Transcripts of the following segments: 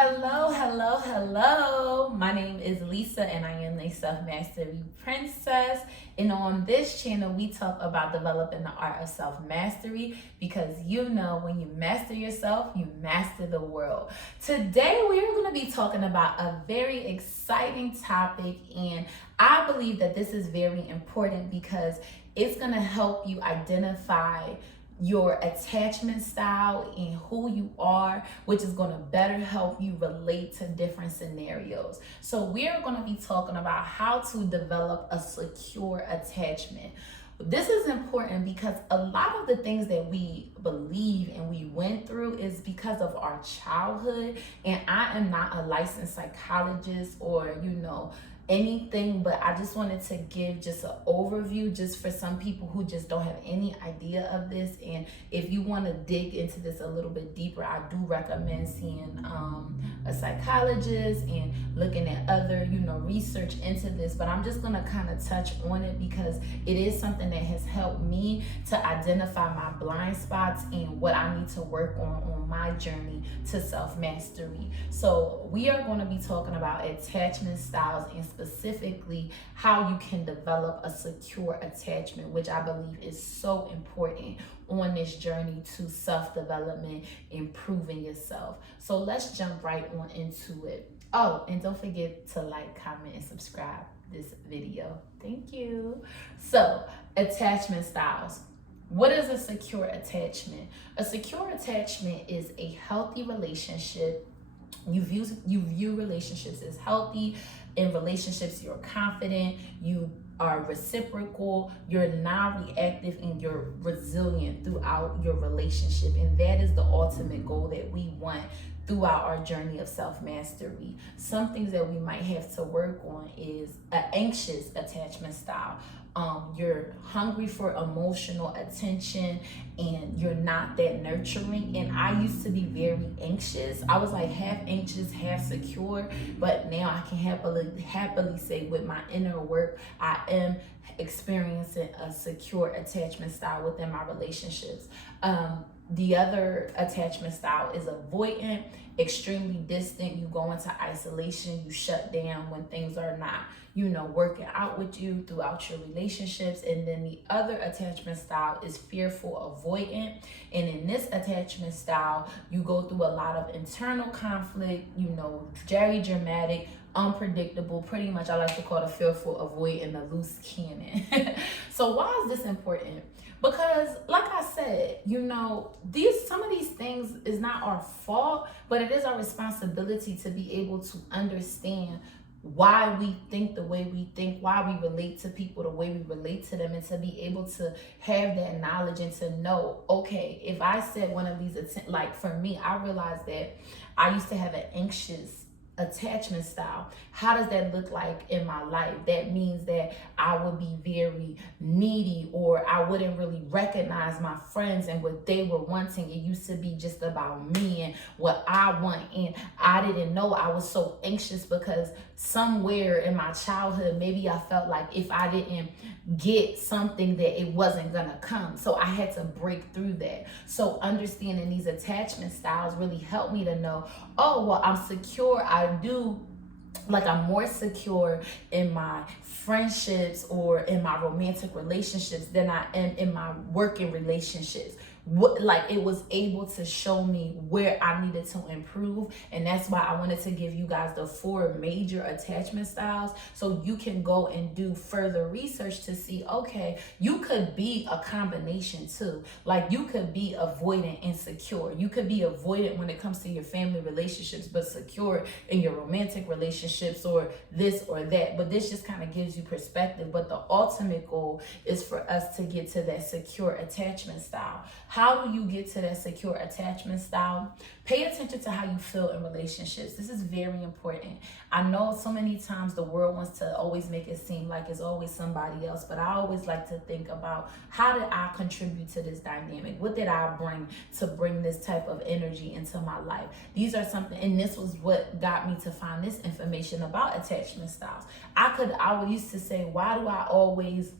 Hello, hello, hello. My name is Lisa and I am a self-mastery princess. And on this channel, we talk about developing the art of self-mastery because when you master yourself, you master the world. Today, we're going to be talking about a very exciting topic, and I believe that this is very important because it's going to help you identify your attachment style and who you are, which is going to better help you relate to different scenarios. So we're going to be talking about how to develop a secure attachment. This is important because a lot of the things that we believe and we went through is because of our childhood. And I am not a licensed psychologist or, anything, but I just wanted to give just an overview just for some people who just don't have any idea of this. And if you want to dig into this a little bit deeper, I do recommend seeing a psychologist and looking at other research into this. But I'm just going to kind of touch on it because it is something that has helped me to identify my blind spots and what I need to work on my journey to self-mastery. So we are going to be talking about attachment styles and specifically how you can develop a secure attachment, which I believe is so important on this journey to self-development, improving yourself. So let's jump right on into it. Oh, and don't forget to like, comment, and subscribe this video. Thank you. So, attachment styles. What is a secure attachment? A secure attachment is a healthy relationship. You view relationships as healthy. In relationships, you're confident, you are reciprocal, you're non-reactive, and you're resilient throughout your relationship. And that is the ultimate goal that we want throughout our journey of self-mastery. Some things that we might have to work on is an anxious attachment style. You're hungry for emotional attention and you're not that nurturing. And I used to be very anxious. I was like half anxious, half secure, but now I can happily say with my inner work, I am experiencing a secure attachment style within my relationships. The other attachment style is avoidant, extremely distant. You go into isolation, you shut down when things are not, working out with you throughout your relationships. And then the other attachment style is fearful, avoidant. And in this attachment style, you go through a lot of internal conflict, very dramatic, unpredictable. Pretty much I like to call the fearful, avoidant a loose cannon. So why is this important? Because like I said, some of these things is not our fault, but it is our responsibility to be able to understand why we think the way we think, why we relate to people the way we relate to them, and to be able to have that knowledge and to know, okay, if I said one of these, like for me, I realized that I used to have an anxious attachment style. How does that look like in my life? That means that I would be very needy, or I wouldn't really recognize my friends and what they were wanting. It used to be just about me and what I want, and I didn't know I was so anxious because somewhere in my childhood, maybe I felt like if I didn't get something that it wasn't gonna come. So I had to break through that. So understanding these attachment styles really helped me to know, oh, well, I'm secure. I'm more secure in my friendships or in my romantic relationships than I am in my working relationships. It was able to show me where I needed to improve. And that's why I wanted to give you guys the 4 major attachment styles so you can go and do further research to see, okay, you could be a combination too. Like you could be avoidant and secure. You could be avoidant when it comes to your family relationships, but secure in your romantic relationships or this or that. But this just kind of gives you perspective. But the ultimate goal is for us to get to that secure attachment style. How do you get to that secure attachment style? Pay attention to how you feel in relationships. This is very important. I know so many times the world wants to always make it seem like it's always somebody else, but I always like to think about, how did I contribute to this dynamic? What did I bring to bring this type of energy into my life? These are something, and this was what got me to find this information about attachment styles. I used to say, why do I always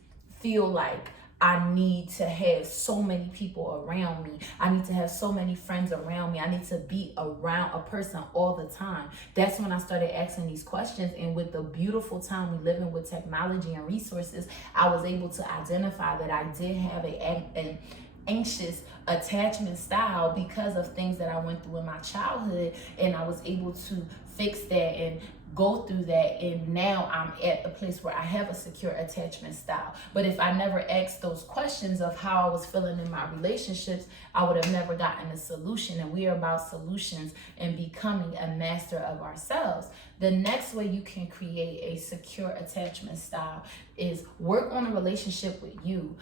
feel like I need to have so many people around me. I need to have so many friends around me. I need to be around a person all the time. That's when I started asking these questions. And with the beautiful time we live in with technology and resources, I was able to identify that I did have an anxious attachment style because of things that I went through in my childhood, and I was able to fix that and go through that, and now I'm at a place where I have a secure attachment style. But if I never asked those questions of how I was feeling in my relationships, I would have never gotten a solution. And we are about solutions and becoming a master of ourselves. The next way you can create a secure attachment style is work on a relationship with you.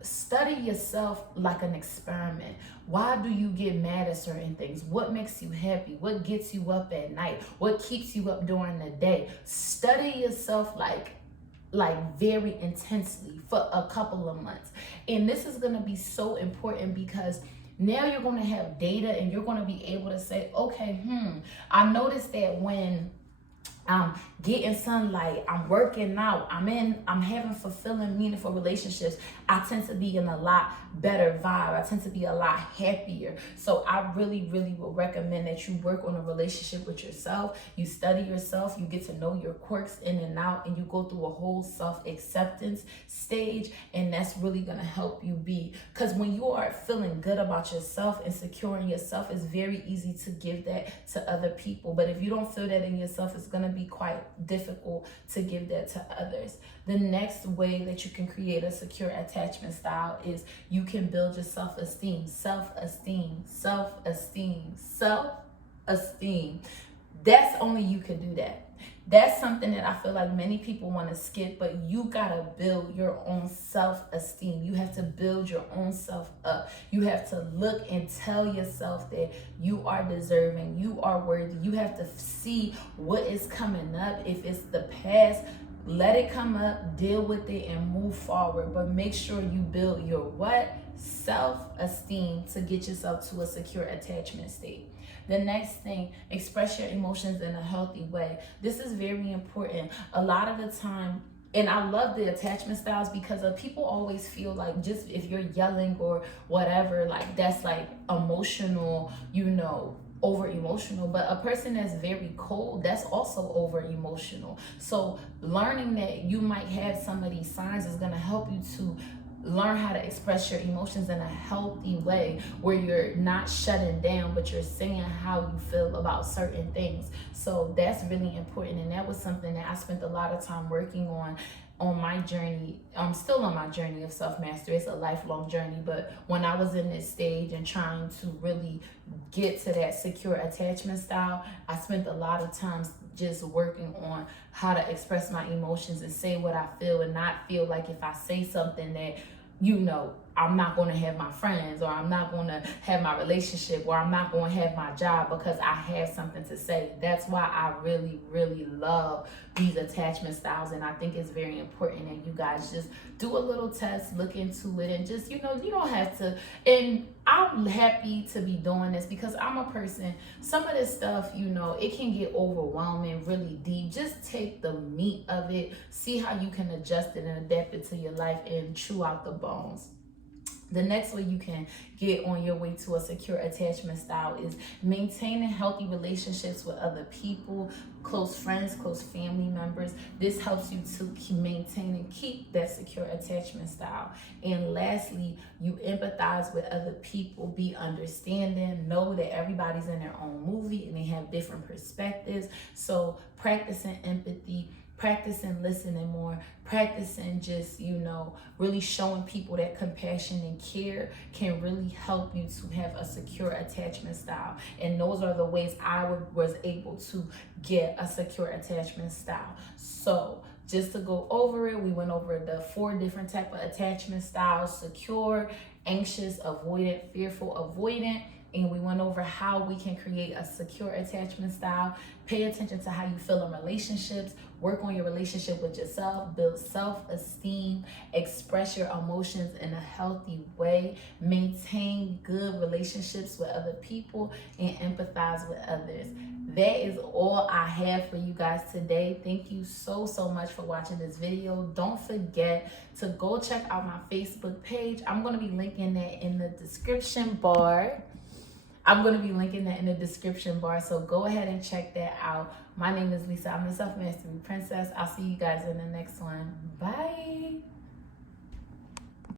Study yourself like an experiment. Why do you get mad at certain things? What makes you happy? What gets you up at night? What keeps you up during the day? Study yourself like very intensely for a couple of months. And this is going to be so important because now you're going to have data and you're going to be able to say, okay, I noticed that when I'm getting sunlight, I'm working out, I'm having fulfilling, meaningful relationships, I tend to be in a lot better vibe. I tend to be a lot happier. So I really, really would recommend that you work on a relationship with yourself. You study yourself, you get to know your quirks in and out, and you go through a whole self-acceptance stage. And that's really going to help you be, because when you are feeling good about yourself and securing yourself, it's very easy to give that to other people. But if you don't feel that in yourself, it's going to be quite difficult to give that to others. The next way that you can create a secure attachment style is you can build your self-esteem. That's only you can do that. That's something that I feel like many people want to skip, but you gotta build your own self-esteem. You have to build your own self up. You have to look and tell yourself that you are deserving, you are worthy. You have to see what is coming up. If it's the past, let it come up, deal with it, and move forward. But make sure you build your what? Self-esteem to get yourself to a secure attachment state. The next thing, express your emotions in a healthy way. This is very important. A lot of the time, and I love the attachment styles because people always feel like just if you're yelling or whatever, like that's like emotional, over emotional. But a person that's very cold, that's also over emotional. So learning that you might have some of these signs is going to help you to learn how to express your emotions in a healthy way where you're not shutting down, but you're saying how you feel about certain things. So that's really important. And that was something that I spent a lot of time working on my journey. I'm still on my journey of self-mastery. It's a lifelong journey. But when I was in this stage and trying to really get to that secure attachment style, I spent a lot of times just working on how to express my emotions and say what I feel, and not feel like if I say something that I'm not going to have my friends, or I'm not going to have my relationship, or I'm not going to have my job because I have something to say. That's why I really, really love these attachment styles. And I think it's very important that you guys just do a little test, look into it, and just, you don't have to. And I'm happy to be doing this because I'm a person, some of this stuff, it can get overwhelming, really deep. Just take the meat of it, see how you can adjust it and adapt it to your life, and chew out the bones. The next way you can get on your way to a secure attachment style is maintaining healthy relationships with other people, close friends, close family members. This helps you to maintain and keep that secure attachment style. And lastly, you empathize with other people, be understanding, know that everybody's in their own movie and they have different perspectives. So practicing empathy, practicing listening more, practicing just, really showing people that compassion and care can really help you to have a secure attachment style. And those are the ways I was able to get a secure attachment style. So just to go over it, we went over the 4 different type of attachment styles: secure, anxious, avoidant, fearful, avoidant. and we went over how we can create a secure attachment style. Pay attention to how you feel in relationships, work on your relationship with yourself, build self-esteem, express your emotions in a healthy way, maintain good relationships with other people, and empathize with others. That is all I have for you guys today. Thank you so much for watching this video. Don't forget to go check out my Facebook page. I'm going to be linking that in the description bar. So go ahead and check that out. My name is Lisa. I'm the Self Mastery Princess. I'll see you guys in the next one. Bye.